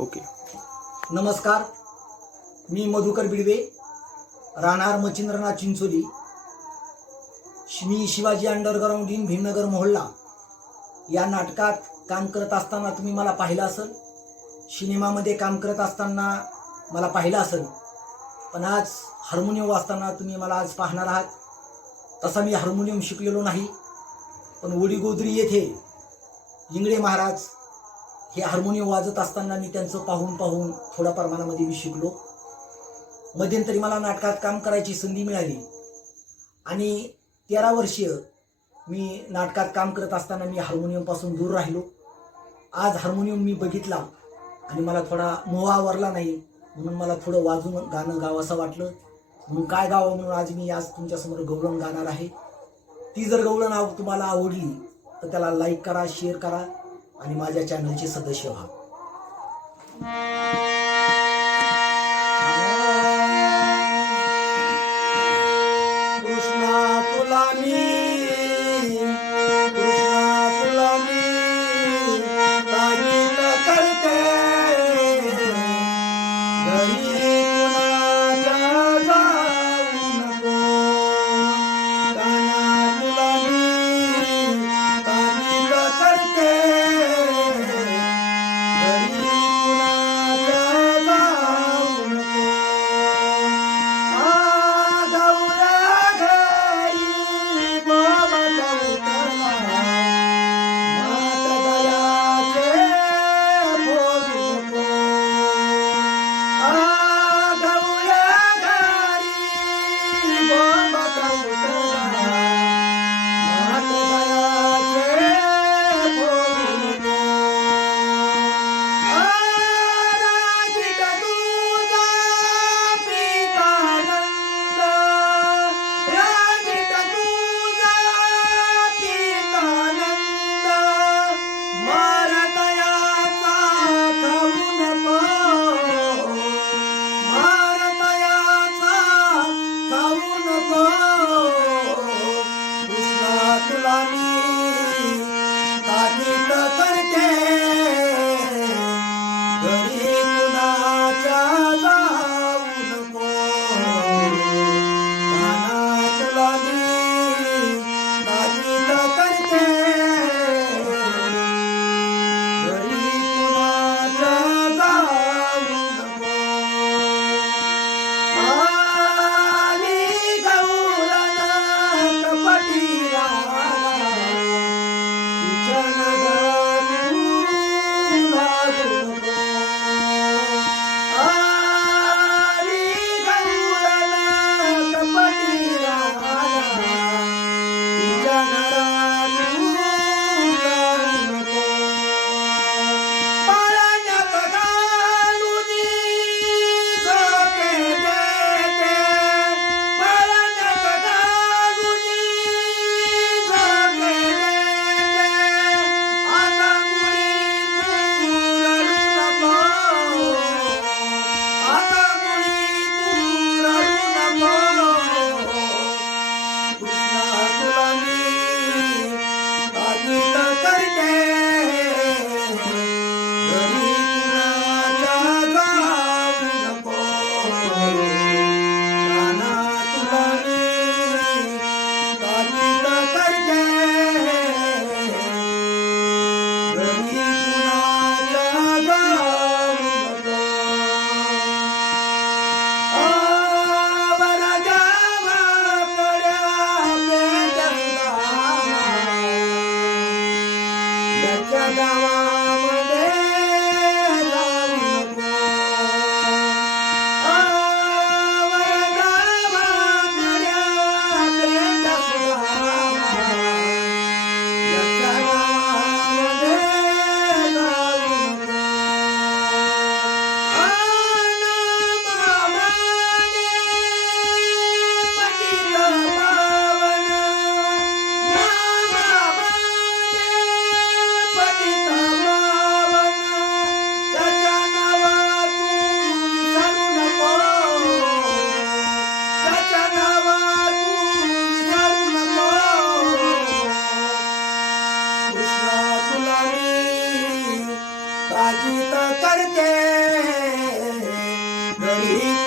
Okay. नमस्कार. मी मधुकर बिडवे राहणार मच्छिंद्रनाथ चिंचोली. मी शिवाजी अंडरग्राऊंड इन भीमनगर मोहल्ला. या नाटकात काम करत असताना तुम्ही मला पाहिलं असेल. सिनेमामध्ये काम करत असताना मला पाहिलं असेल. पण आज हार्मोनियम वाजताना तुम्ही मला आज पाहणार आहात. तसा मी हार्मोनियम शिकलेलो नाही. पण वडीगोद्री येथे इंगळे महाराज हे हार्मोनियम वाजत असताना मी त्यांचं पाहून पाहून थोड्या प्रमाणामध्ये मी शिकलो. मध्यंतरी मला नाटकात काम करायची संधी मिळाली. आणि तेरा वर्षीय मी नाटकात काम करत असताना मी हार्मोनियमपासून दूर राहिलो. आज हार्मोनियम मी बघितला आणि मला थोडा मोह आवरला नाही म्हणून मला थोडं वाजून गाणं गावंसं वाटलं. म्हणून काय गावं म्हणून आज मी आज तुमच्यासमोर गवळण गाणार आहे? ती जर गवळण आव तुम्हाला आवडली तर त्याला लाईक करा शेअर करा. आणि माझ्या चॅनलचे सदस्य व्हा. Bhagava You.